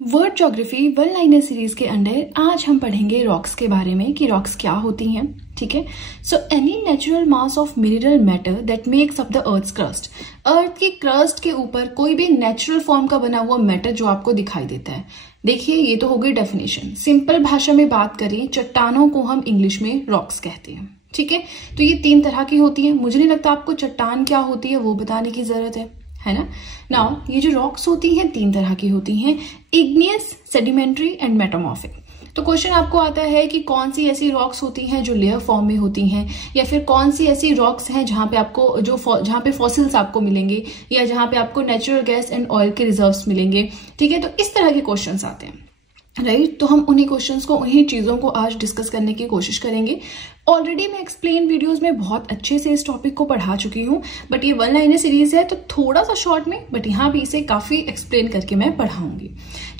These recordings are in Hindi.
Word geography one liner series के अंडर आज हम पढ़ेंगे रॉक्स के बारे में कि रॉक्स क्या होती हैं। ठीक है, so any natural mass of mineral matter that makes up the earth's crust. Earth की क्रस्ट के ऊपर कोई भी नेचुरल फॉर्म का बना हुआ मैटर जो आपको दिखाई देता है। देखिए, ये तो हो गई डेफिनेशन। सिंपल भाषा में बात करें, चट्टानों को हम इंग्लिश में रॉक्स कहते हैं। ठीक है, तो ये तीन तरह की होती है। मुझे नहीं लगता आपको चट्टान क्या होती है वो बताने की जरूरत है ना। नाउ ये जो रॉक्स होती हैं तीन तरह की होती हैं, इग्नियस, सेडिमेंट्री एंड मेटामॉर्फिक। तो क्वेश्चन आपको आता है कि कौन सी ऐसी रॉक्स होती हैं जो लेयर फॉर्म में होती हैं, या फिर कौन सी ऐसी रॉक्स हैं जहां पे आपको जहां पे फॉसिल्स आपको मिलेंगे, या जहां पे आपको नेचुरल गैस एंड ऑयल के रिजर्व्स मिलेंगे। ठीक है, तो इस तरह के क्वेश्चंस आते हैं, राइट। तो हम उन्हीं क्वेश्चंस को, उन्हीं चीजों को आज डिस्कस करने की कोशिश करेंगे। ऑलरेडी मैं एक्सप्लेन वीडियोस में बहुत अच्छे से इस टॉपिक को पढ़ा चुकी हूँ, बट ये वन लाइनर सीरीज है तो थोड़ा सा शॉर्ट में, बट यहाँ भी इसे काफी एक्सप्लेन करके मैं पढ़ाऊंगी।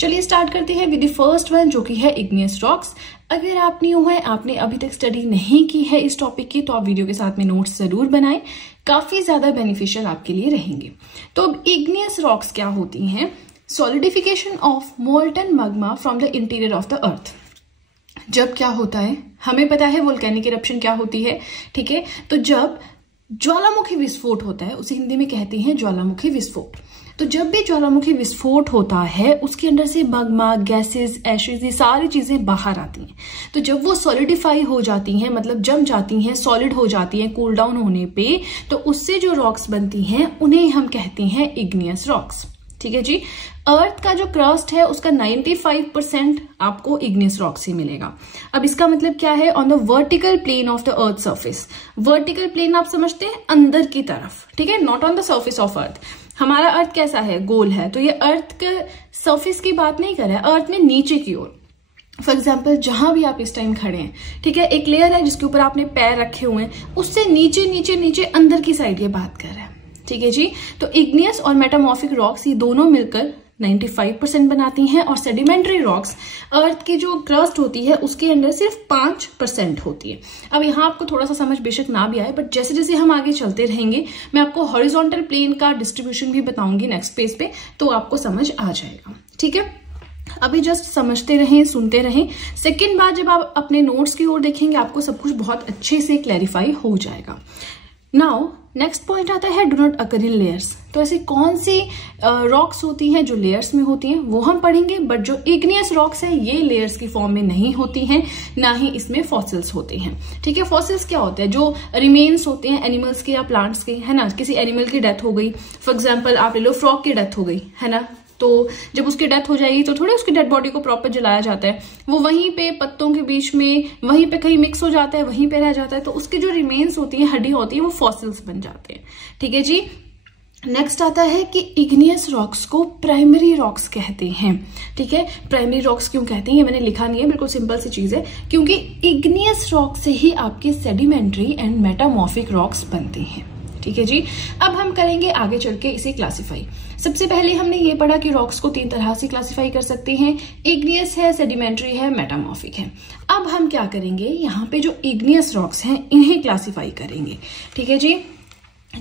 चलिए स्टार्ट करते हैं विद द फर्स्ट वन, जो कि है इग्नियस रॉक्स। अगर आप न्यू है, आपने अभी तक स्टडी नहीं की है इस टॉपिक की, तो आप वीडियो के साथ में नोट्स जरूर बनाएं, काफी ज्यादा बेनिफिशियल आपके लिए रहेंगे। तो अब इग्नियस रॉक्स क्या होती हैं? Solidification of molten magma from the interior of the अर्थ। जब क्या होता है, हमें पता है वोल्केनिक इरप्शन क्या होती है। ठीक है, तो जब ज्वालामुखी विस्फोट होता है, उसे हिंदी में कहते हैं ज्वालामुखी विस्फोट। तो जब भी ज्वालामुखी विस्फोट होता है, उसके अंदर से मैग्मा, गैसेस, एशेज, ये सारी चीजें बाहर आती हैं। तो जब वो सॉलिडिफाई हो जाती हैं, मतलब जम जाती हैं, सॉलिड हो जाती हैं कूल डाउन होने पे, तो उससे जो रॉक्स बनती हैं उन्हें हम कहते हैं इग्नियस रॉक्स। ठीक है जी। अर्थ का जो क्रस्ट है उसका 95% आपको इग्नियस रॉक से मिलेगा। अब इसका मतलब क्या है? On the vertical plane of the earth surface. Vertical plane आप समझते हैं अंदर की तरफ, ठीक है, not on the surface of earth. हमारा अर्थ कैसा है? गोल है, तो ये अर्थ के सरफेस की बात नहीं कर रहा है, अर्थ में नीचे की ओर। फॉर एग्जाम्पल, जहां भी आप इस टाइम खड़े हैं, ठीक है, एक लेयर है जिसके ऊपर आपने पैर रखे हुए हैं, उससे नीचे नीचे नीचे अंदर की साइड ये बात कर रहा है। ठीक है जी। तो इग्नियस और मेटामॉर्फिक रॉक्स ये दोनों मिलकर 95% बनाती हैं, और सेडिमेंट्री रॉक्स, अर्थ की जो क्रस्ट होती है उसके अंदर सिर्फ 5% होती है। अब यहाँ आपको थोड़ा सा समझ बेशक ना भी आए, बट जैसे जैसे हम आगे चलते रहेंगे मैं आपको हॉरिजॉन्टल प्लेन का डिस्ट्रीब्यूशन भी बताऊंगी नेक्स्ट पेज पे, तो आपको समझ आ जाएगा। ठीक है, अभी जस्ट समझते रहें, सुनते रहें। सेकेंड बार जब आप अपने नोट्स की ओर देखेंगे आपको सब कुछ बहुत अच्छे से क्लैरिफाई हो जाएगा। नाउ नेक्स्ट पॉइंट आता है, do not occur in layers. तो ऐसी कौन सी रॉक्स होती हैं जो लेयर्स में होती हैं वो हम पढ़ेंगे, बट जो इग्नियस रॉक्स हैं ये लेयर्स की फॉर्म में नहीं होती हैं, ना ही इसमें फॉसिल्स होते हैं। ठीक है, फॉसिल्स क्या होते हैं? जो रिमेन्स होते हैं एनिमल्स के या प्लांट्स के, है ना। किसी एनिमल की डेथ हो गई, फॉर एग्जाम्पल आप ले लो फ्रॉग की डेथ हो गई, है ना, तो जब उसकी डेथ हो जाएगी तो थोड़ी उसकी डेड बॉडी को प्रॉपर जलाया जाता है, वो वहीं पे पत्तों के बीच में वहीं पे कहीं मिक्स हो जाता है, वहीं पे रह जाता है, तो उसकी जो रिमेन्स होती है, हड्डी होती है, वो फॉसिल्स बन जाते हैं। ठीक है जी। नेक्स्ट आता है कि इग्नियस रॉक्स को प्राइमरी रॉक्स कहते हैं। ठीक है, प्राइमरी रॉक्स क्यों कहते हैं ये मैंने लिखा नहीं है, बिल्कुल सिंपल सी चीज है, क्योंकि इग्नियस रॉक से ही आपके सेडिमेंट्री एंड मेटामॉर्फिक रॉक्स बनते हैं। ठीक है जी। अब हम करेंगे आगे चल के इसे क्लासिफाई। सबसे पहले हमने ये पढ़ा कि रॉक्स को तीन तरह से क्लासिफाई कर सकते हैं, इग्नियस है, सेडिमेंट्री है, मेटामॉर्फिक है। अब हम क्या करेंगे, यहाँ पे जो इग्नियस रॉक्स हैं इन्हें क्लासिफाई करेंगे। ठीक है जी,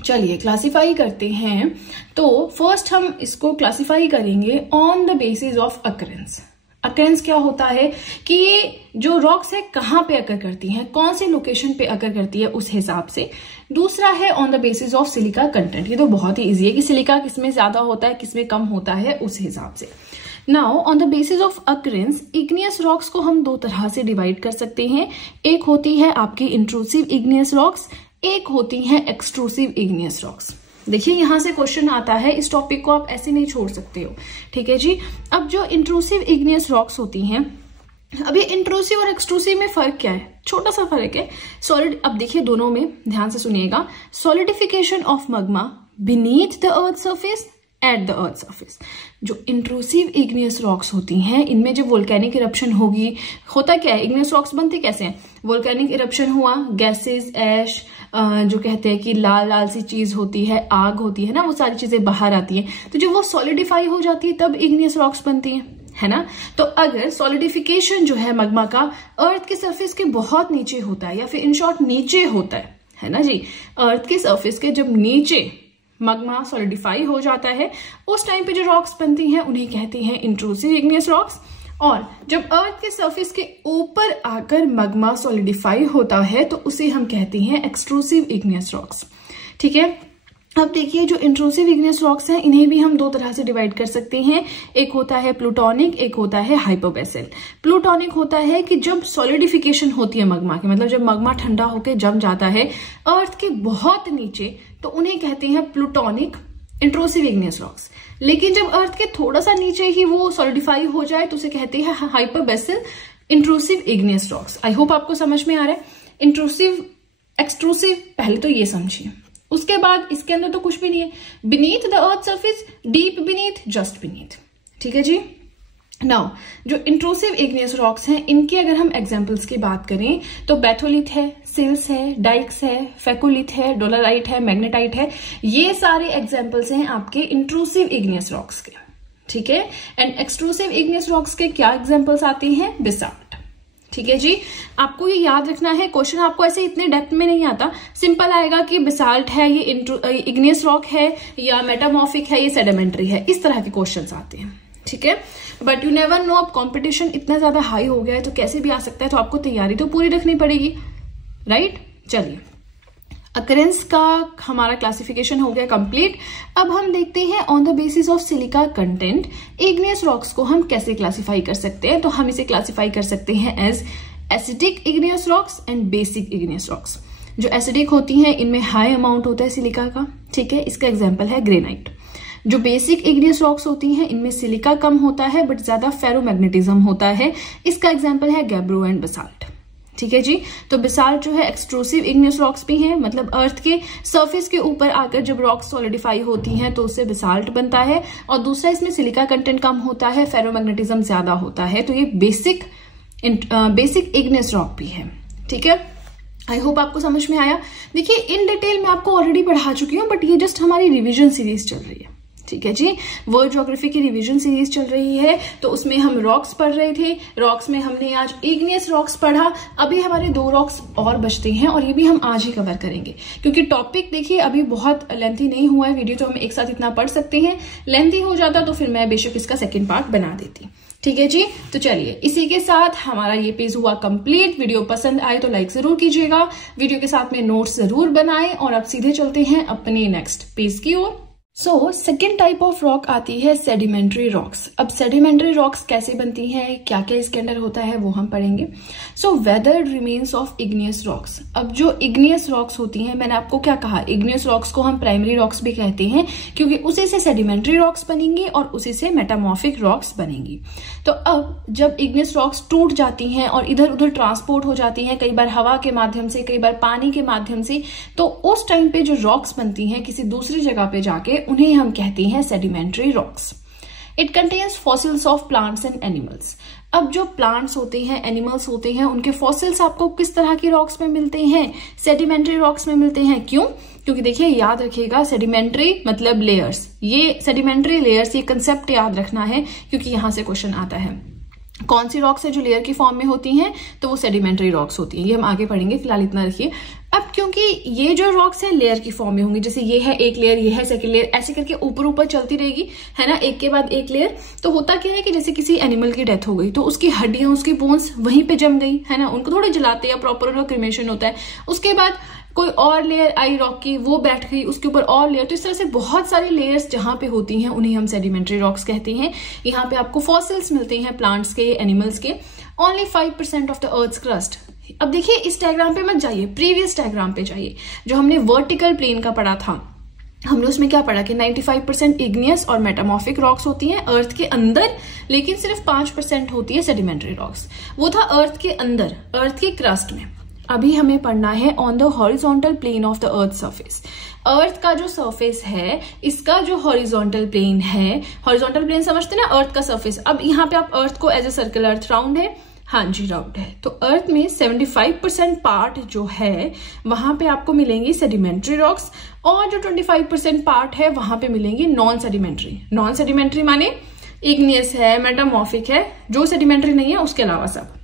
चलिए क्लासिफाई करते हैं। तो फर्स्ट हम इसको क्लासिफाई करेंगे on the basis of occurrence. Occurrence क्या होता है कि ये जो रॉक्स है कहाँ पे अकर करती हैं, कौन से लोकेशन पे अकर करती है, उस हिसाब से। दूसरा है on the basis of silica content. ये तो बहुत ही इजी है कि सिलिका किसमें ज्यादा होता है, किसमें कम होता है, उस हिसाब से। Now on the basis of occurrence, igneous rocks को हम दो तरह से डिवाइड कर सकते हैं। एक होती है आपकी इंट्रूसिव इग्नियस रॉक्स, एक होती है एक्सट्रूसिव इग्नियस रॉक्स। देखिए यहां से क्वेश्चन आता है, इस टॉपिक को आप ऐसे नहीं छोड़ सकते हो। ठीक है जी। अब जो इंट्रूसिव इग्नियस रॉक्स होती हैं, अब ये इंट्रूसिव और एक्सट्रूसिव में फर्क क्या है? छोटा सा फर्क है। सॉलिड, अब देखिए दोनों में ध्यान से सुनिएगा, solidification of magma beneath the earth surface, at the earth surface. जो इंट्रूसिव इग्नियस रॉक्स होती हैं, इनमें जब वोल्केनिक इरप्शन होगी, होता क्या है, इग्नियस रॉक्स बनते कैसे हैं? वोल्केनिक इरप्शन हुआ, गैसेस, ऐश, जो कहते हैं कि लाल लाल सी चीज होती है, आग होती है ना, वो सारी चीजें बाहर आती हैं। तो जब वो सॉलिडिफाई हो जाती है तब इग्नियस रॉक्स बनती हैं, है ना। तो अगर सॉलिडिफिकेशन जो है मैग्मा का अर्थ के सरफेस के बहुत नीचे होता है, या फिर इन शॉर्ट नीचे होता है ना जी, अर्थ के सरफेस के जब नीचे magma solidify हो जाता है, उस टाइम पे जो रॉक्स बनती हैं उन्हें कहते हैं इंट्रूसिव इग्नियस रॉक्स। और जब अर्थ के सरफेस के ऊपर आकर magma solidify होता है तो उसे हम कहते हैं एक्सट्रूसिव इग्नियस रॉक्स। ठीक है, अब देखिए जो इंट्रूसिव इग्नियस रॉक्स हैं इन्हें भी हम दो तरह से डिवाइड कर सकते हैं, एक होता है प्लूटोनिक, एक होता है हाइपोबेसिल। प्लूटोनिक होता है कि जब सॉलिडिफिकेशन होती है मग्मा की, मतलब जब मग्मा ठंडा होकर जम जाता है अर्थ के बहुत नीचे, तो उन्हें कहते हैं प्लूटोनिक इंट्रूसिव इग्नियस रॉक्स। लेकिन जब अर्थ के थोड़ा सा नीचे ही वो सॉलिडिफाई हो जाए तो उसे कहते हैं hypabyssal intrusive igneous rocks. I hope आपको समझ में आ रहा है। इंट्रूसिव एक्सट्रूसिव पहले तो ये समझिए, उसके बाद इसके अंदर तो कुछ भी नहीं है, beneath the earth surface, deep beneath, just beneath. ठीक है जी। नाउ जो इंट्रूसिव इग्नियस रॉक्स हैं इनकी अगर हम एग्जांपल्स की बात करें तो बैथोलिथ है, सिल्स है, डाइक्स है, फेकोलिथ है, डोलराइट है, मैग्नेटाइट है, ये सारे एग्जांपल्स हैं आपके इंट्रूसिव इग्नियस रॉक्स के। ठीक है, एंड एक्सट्रूसिव इग्नियस रॉक्स के क्या एग्जांपल्स आते हैं? बेसाल्ट। ठीक है जी, आपको ये याद रखना है, क्वेश्चन आपको ऐसे इतने डेप्थ में नहीं आता, सिंपल आएगा कि बेसाल्ट है, ये इग्नियस रॉक है, या मेटामॉर्फिक है, ये सेडिमेंट्री है, इस तरह के क्वेश्चंस आते हैं। ठीक है, बट यू नेवर नो, अब कंपटीशन इतना ज्यादा हाई हो गया है तो कैसे भी आ सकता है, तो आपको तैयारी तो पूरी रखनी पड़ेगी, राइट। चलिए, अकरेंस का हमारा क्लासिफिकेशन हो गया कंप्लीट। अब हम देखते हैं on the basis of silica content igneous rocks को हम कैसे क्लासिफाई कर सकते हैं। तो हम इसे क्लासिफाई कर सकते हैं as acidic igneous rocks and basic igneous rocks. जो एसिडिक होती हैं इनमें हाई अमाउंट होता है सिलिका का। ठीक है, इसका एग्जाम्पल है ग्रेनाइट। जो बेसिक इग्नियस रॉक्स होती हैं इनमें सिलिका कम होता है बट ज्यादा फेरोमैग्नेटिज्म होता है, इसका एग्जाम्पल है गैब्रो एंड बेसाल्ट। ठीक है जी, तो बेसाल्ट जो है एक्सट्रूसिव इग्नियस रॉक्स भी हैं, मतलब अर्थ के सरफेस के ऊपर आकर जब रॉक्स सॉलिडिफाई होती हैं तो उससे बेसाल्ट बनता है। और दूसरा, इसमें सिलिका कंटेंट कम होता है, फेरोमैग्नेटिज्म ज्यादा होता है, तो ये बेसिक इग्नियस रॉक भी है। ठीक है, आई होप आपको समझ में आया। देखिए, इन डिटेल मैं आपको ऑलरेडी पढ़ा चुकी हूँ, बट ये जस्ट हमारी रिविजन सीरीज चल रही है। ठीक है जी, वर्ल्ड ज्योग्राफी की रिवीजन सीरीज चल रही है, तो उसमें हम रॉक्स पढ़ रहे थे। रॉक्स में हमने आज इग्नियस रॉक्स पढ़ा, अभी हमारे 2 रॉक्स और बचते हैं और ये भी हम आज ही कवर करेंगे, क्योंकि टॉपिक देखिए अभी बहुत लेंथी नहीं हुआ है वीडियो, तो हम एक साथ इतना पढ़ सकते हैं। लेंथी हो जाता तो फिर मैं बेशक इसका सेकेंड पार्ट बना देती। ठीक है जी, तो चलिए इसी के साथ हमारा ये पेज हुआ कंप्लीट। वीडियो पसंद आए तो लाइक जरूर कीजिएगा, वीडियो के साथ में नोट्स जरूर बनाएं, और अब सीधे चलते हैं अपने नेक्स्ट पेज की ओर। So second type of rock आती है सेडिमेंट्री रॉक्स। अब सेडिमेंट्री रॉक्स कैसे बनती हैं, क्या क्या इसके अंदर होता है, वो हम पढ़ेंगे। So weathered remains of igneous rocks. अब जो इग्नियस रॉक्स होती हैं, मैंने आपको क्या कहा, इग्नियस रॉक्स को हम प्राइमरी रॉक्स भी कहते हैं, क्योंकि उसी से सेडिमेंट्री रॉक्स बनेंगी और उसी से मेटामॉर्फिक रॉक्स बनेंगी। तो अब जब इग्नियस रॉक्स टूट जाती हैं और इधर उधर ट्रांसपोर्ट हो जाती हैं, कई बार हवा के माध्यम से, कई बार पानी के माध्यम से, तो उस टाइम पे जो रॉक्स बनती हैं किसी दूसरी जगह पे जाके, उन्हें हम कहते हैं sedimentary rocks. It contains fossils of plants and animals. अब जो प्लांट्स होते हैं, एनिमल्स होते हैं, उनके फॉसिल्स आपको किस तरह की रॉक्स में मिलते हैं? सेडिमेंट्री रॉक्स में मिलते हैं। क्यों? क्योंकि देखिए, याद रखिएगा, सेडिमेंट्री मतलब लेयर्स, ये सेडिमेंट्री लेयर्स, ये कंसेप्ट याद रखना है, क्योंकि यहां से क्वेश्चन आता है। कौन सी रॉक्स है जो लेयर की फॉर्म में होती हैं? तो वो सेडिमेंट्री रॉक्स होती हैं, ये हम आगे पढ़ेंगे, फिलहाल इतना रखिए। अब क्योंकि ये जो रॉक्स है लेयर की फॉर्म में होंगी, जैसे ये है एक लेयर, ये है सेकंड लेयर, ऐसे करके ऊपर ऊपर चलती रहेगी, है ना, एक के बाद एक लेयर। तो होता क्या है कि जैसे किसी एनिमल की डेथ हो गई तो उसकी हड्डियां, उसकी बोन्स वहीं पे जम गई, है ना, उनको थोड़े जलाते हैं, प्रॉपर उनका क्रिमेशन होता है, उसके बाद कोई और लेयर आई रॉक की, वो बैठ गई, उसके ऊपर और लेयर। तो इस तरह से बहुत सारी लेयर्स जहां पे होती हैं उन्हें हम सेडिमेंट्री रॉक्स कहते हैं। यहाँ पे आपको फॉसिल्स मिलते हैं प्लांट्स के, एनिमल्स के। Only 5% of the earth crust. अब देखिए, इस डायग्राम पे मत जाइए, प्रीवियस डायग्राम पे जाइए, जो हमने वर्टिकल प्लेन का पढ़ा था। हमने उसमें क्या पढ़ा कि 95% इग्नियस और मेटामॉर्फिक रॉक्स होती हैं अर्थ के अंदर, लेकिन सिर्फ 5% होती है सेडिमेंट्री रॉक्स। वो था अर्थ के अंदर, अर्थ की क्रस्ट में। अभी हमें पढ़ना है on the horizontal plane of the earth surface. अर्थ का जो सरफेस है, इसका जो हॉरिजॉन्टल प्लेन है, हॉरिजॉन्टल प्लेन समझते हैं ना, अर्थ का सरफेस। अब यहाँ पे आप अर्थ को as a circle, earth round है, हाँ जी राउंड है, तो अर्थ में 75% पार्ट जो है वहां पे आपको मिलेंगी सेडिमेंट्री रॉक्स, और जो 25% पार्ट है वहां पे मिलेंगी नॉन सेडिमेंट्री। नॉन सेडिमेंट्री माने इग्नियस है, मेटामॉर्फिक है, जो सेडिमेंट्री नहीं है उसके अलावा सब।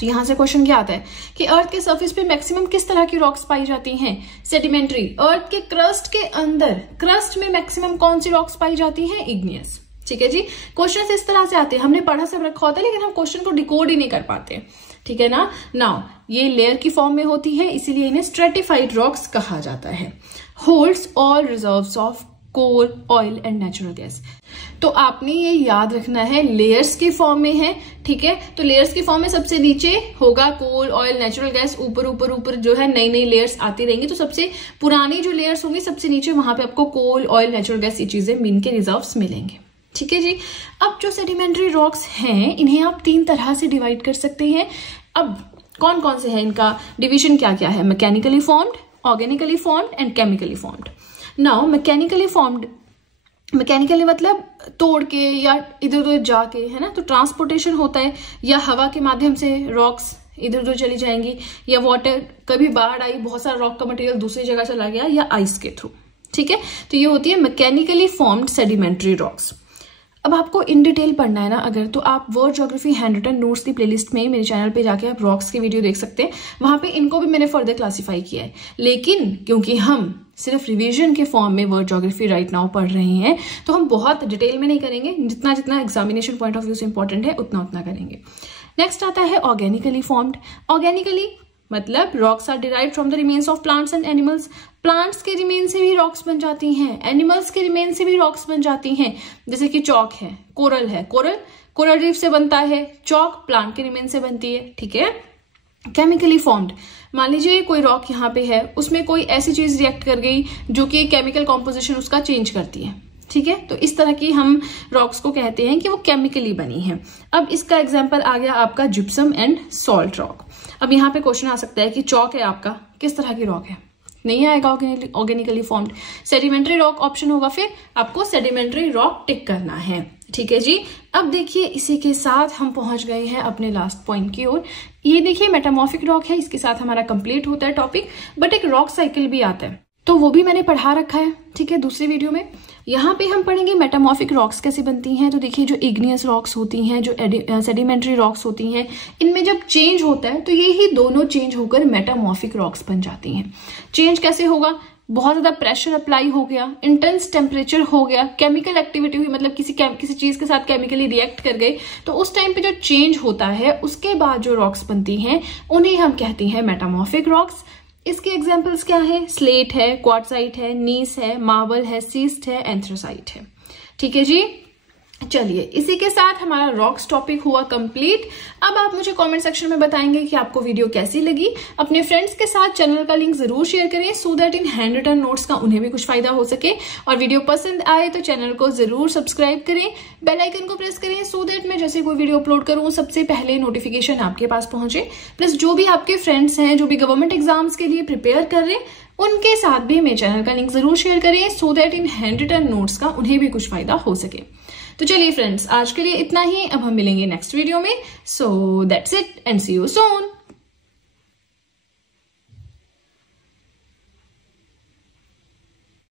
तो यहां से क्वेश्चन क्या आता है कि अर्थ के सरफेस पे मैक्सिमम किस तरह की रॉक्स पाई जाती हैं? सेडिमेंट्री। अर्थ के क्रस्ट के अंदर, क्रस्ट में मैक्सिमम कौन सी रॉक्स पाई जाती हैं? इग्नियस। ठीक है जी। क्वेश्चन इस तरह से आते हैं, हमने पढ़ा सब रखा होता है लेकिन हम क्वेश्चन को डिकोड ही नहीं कर पाते। ठीक है ना। नाउ ये लेयर की फॉर्म में होती है, इसीलिए इन्हें स्ट्रेटिफाइड रॉक्स कहा जाता है। Holds all reserves of coal, oil and natural gas. तो आपने ये याद रखना है, लेयर्स की फॉर्म में है। ठीक है, तो लेयर्स की फॉर्म में सबसे नीचे होगा कोल, ऑयल, नेचुरल गैस। ऊपर ऊपर ऊपर जो है नई नई लेयर्स आती रहेंगी, तो सबसे पुरानी जो लेयर्स होंगी सबसे नीचे, वहां पे आपको कोल, ऑयल, नेचुरल गैस ये चीजें मीन के रिजर्व्स मिलेंगे। ठीक है जी। अब जो सेडिमेंट्री रॉक्स हैं इन्हें आप 3 तरह से डिवाइड कर सकते हैं। अब कौन कौन से हैं, इनका डिवीजन क्या क्या है? Mechanically formed, organically formed and chemically formed. Now mechanically formed, mechanically मतलब तोड़ के या इधर उधर जाके, है ना, तो ट्रांसपोर्टेशन होता है, या हवा के माध्यम से रॉक्स इधर उधर चली जाएंगी, या वाटर, कभी बाढ़ आई, बहुत सारा रॉक का मटेरियल दूसरी जगह चला गया, या आइस के थ्रू। ठीक है, तो ये होती है मैकेनिकली फॉर्म्ड सेडिमेंट्री रॉक्स। अब आपको इन डिटेल पढ़ना है ना अगर, तो आप world geography handwritten notes की प्लेलिस्ट में मेरे चैनल पे जाके आप रॉक्स की वीडियो देख सकते हैं, वहां पे इनको भी मैंने फर्दर क्लासिफाई किया है। लेकिन क्योंकि हम सिर्फ रिवीजन के फॉर्म में वर्ल्ड ज्योग्राफी राइट नाउ पढ़ रहे हैं, तो हम बहुत डिटेल में नहीं करेंगे, जितना जितना एग्जामिनेशन पॉइंट ऑफ व्यू से इंपॉर्टेंट है उतना उतना करेंगे। नेक्स्ट आता है ऑर्गेनिकली फॉर्म्ड। ऑर्गेनिकली मतलब rocks are derived from the remains of plants and animals. Plants के रिमेन से भी रॉक्स बन जाती हैं, एनिमल्स के रिमेन से भी रॉक्स बन जाती हैं। जैसे कि चौक है, कोरल है, कोरल रीफ से बनता है, चौक प्लांट के रिमेन से बनती है। ठीक है। केमिकली फॉर्म्ड, मान लीजिए कोई रॉक यहाँ पे है, उसमें कोई ऐसी चीज रिएक्ट कर गई जो कि केमिकल कॉम्पोजिशन उसका चेंज करती है। ठीक है, तो इस तरह की हम रॉक्स को कहते हैं कि वो केमिकली बनी है। अब इसका एग्जांपल आ गया आपका जिप्सम एंड सॉल्ट रॉक। अब यहाँ पे क्वेश्चन आ सकता है कि चौक है आपका, किस तरह की रॉक है? नहीं आएगा organically formed. Sedimentary rock option होगा, फिर आपको सेडिमेंट्री रॉक टिक करना है। ठीक है जी। अब देखिए इसी के साथ हम पहुंच गए हैं अपने लास्ट पॉइंट की ओर। ये देखिए मेटामॉर्फिक रॉक है, इसके साथ हमारा कंप्लीट होता है टॉपिक। बट एक रॉक साइकिल भी आता है, तो वो भी मैंने पढ़ा रखा है। ठीक है, दूसरी वीडियो में। यहाँ पे हम पढ़ेंगे मेटामॉर्फिक रॉक्स कैसे बनती हैं। तो देखिए जो इग्नियस रॉक्स होती हैं, जो सेडिमेंट्री रॉक्स होती हैं, इनमें जब चेंज होता है तो ये ही दोनों चेंज होकर मेटामॉर्फिक रॉक्स बन जाती हैं। चेंज कैसे होगा? बहुत ज्यादा प्रेशर अप्लाई हो गया, इंटेंस टेम्परेचर हो गया, केमिकल एक्टिविटी हुई, मतलब किसी चीज के साथ केमिकली रिएक्ट कर गए, तो उस टाइम पे जो चेंज होता है उसके बाद जो रॉक्स बनती हैं उन्हें हम कहते हैं मेटामॉर्फिक रॉक्स। इसके एग्जाम्पल्स क्या है? स्लेट है, क्वार्टजाइट है, नीस है, मार्बल है, सीस्ट है, एंथ्रासाइट है। ठीक है जी। चलिए इसी के साथ हमारा रॉक्स टॉपिक हुआ कंप्लीट। अब आप मुझे कमेंट सेक्शन में बताएंगे कि आपको वीडियो कैसी लगी। अपने फ्रेंड्स के साथ चैनल का लिंक जरूर शेयर करें, so that in handwritten notes का उन्हें भी कुछ फायदा हो सके। और वीडियो पसंद आए तो चैनल को जरूर सब्सक्राइब करें, बेल आइकन को प्रेस करें, सो दैट मैं जैसे कोई वीडियो अपलोड करूं सबसे पहले नोटिफिकेशन आपके पास पहुंचे। प्लस जो भी आपके फ्रेंड्स हैं जो भी गवर्नमेंट एग्जाम्स के लिए प्रिपेयर कर रहे हैं, उनके साथ भी मेरे चैनल का लिंक जरूर शेयर करें, so that in handwritten notes का उन्हें भी कुछ फायदा हो सके। तो चलिए फ्रेंड्स, आज के लिए इतना ही। अब हम मिलेंगे नेक्स्ट वीडियो में। So that's it and see you soon.